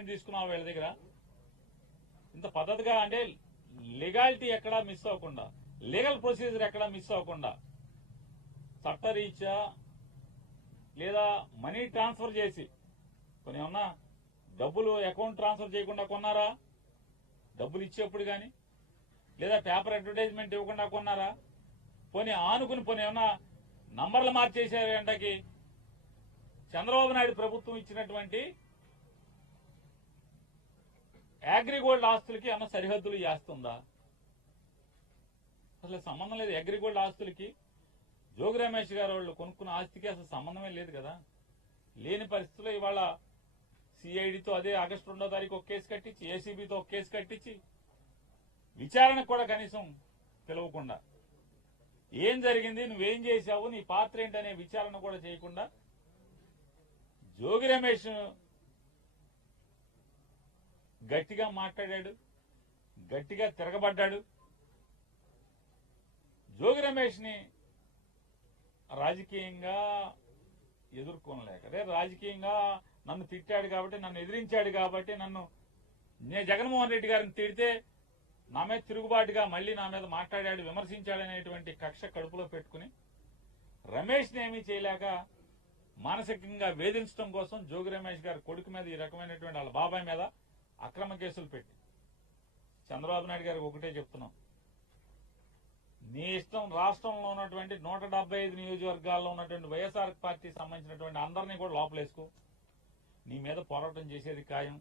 statement తీసుకున్నావు వీళ్ళ దగ్గర ఇంత పద్ధతిగా అంటే లీగాలిటీ ఎక్కడా మిస్ అవ్వకుండా లీగల్ ప్రొసీజర్ ఎక్కడా మిస్ అవ్వకుండా చట్టరీత్యా లేదా మనీ ట్రాన్స్ఫర్ చేసి కొన్ని ఏమన్నా డబ్బులు అకౌంట్ ట్రాన్స్ఫర్ చేయకుండా కొన్నారా డబ్బులు ఇచ్చేప్పుడు కానీ లేదా పేపర్ అడ్వర్టైజ్మెంట్ ఇవ్వకుండా కొన్నారా పోనీ ఆనుకుని పోనీ ఏమన్నా నంబర్లు మార్చేసారంటకి చంద్రబాబు నాయుడు ప్రభుత్వం ఇచ్చినటువంటి అగ్రిగోల్డ్ ఆస్తులకి అన్న సరిహద్దులు చేస్తుందా అసలు సంబంధం లేదు అగ్రిగోల్డ్ ఆస్తులకి జోగి రమేష్ గారు వాళ్ళు కొనుక్కున్న ఆస్తికి అసలు సంబంధమే లేదు కదా లేని పరిస్థితుల్లో ఇవాళ సిఐడితో అదే ఆగస్టు 2వ తారీఖు ఒక కేసు కట్టించి ఏసీబీతో ఒక కేసు కట్టించి విచారణకు కూడా కనీసం పిలవకుండా ఏం జరిగింది నువ్వేం చేశావు నీ పాత్ర ఏంటనే విచారణ కూడా చేయకుండా జోగి రమేష్ గట్టిగా మాట్లాడాడు గట్టిగా తిరగబడ్డాడు జోగి రమేష్ ని రాజకీయంగా ఎదుర్కొనలేక అదే రాజకీయంగా నన్ను తిట్టాడు కాబట్టి నన్ను ఎదిరించాడు కాబట్టి నేను జగన్మోహన్ రెడ్డి గారిని తిడితే నా మీద తిరుగుబాటుగా మళ్లీ నా మీద మాట్లాడాడు విమర్శించాడనేటువంటి కక్ష కడుపులో పెట్టుకుని రమేష్ ని ఏమీ చేయలేక మానసికంగా వేధించడం కోసం జోగి రమేష్ గారి కొడుకు మీద ఈ రకమైనటువంటి వాళ్ళ బాబాయ్ మీద అక్రమ కేసులు పెట్టి చంద్రబాబు నాయుడు గారికి ఒకటే చెప్తున్నాం నీ ఇష్టం రాష్ట్రంలో ఉన్నటువంటి 175 నియోజకవర్గాల్లో ఉన్నటువంటి వైఎస్ఆర్ పార్టీకి సంబంధించినటువంటి అందరినీ కూడా లోపలేసుకో నీ మీద పోరాటం చేసేది ఖాయం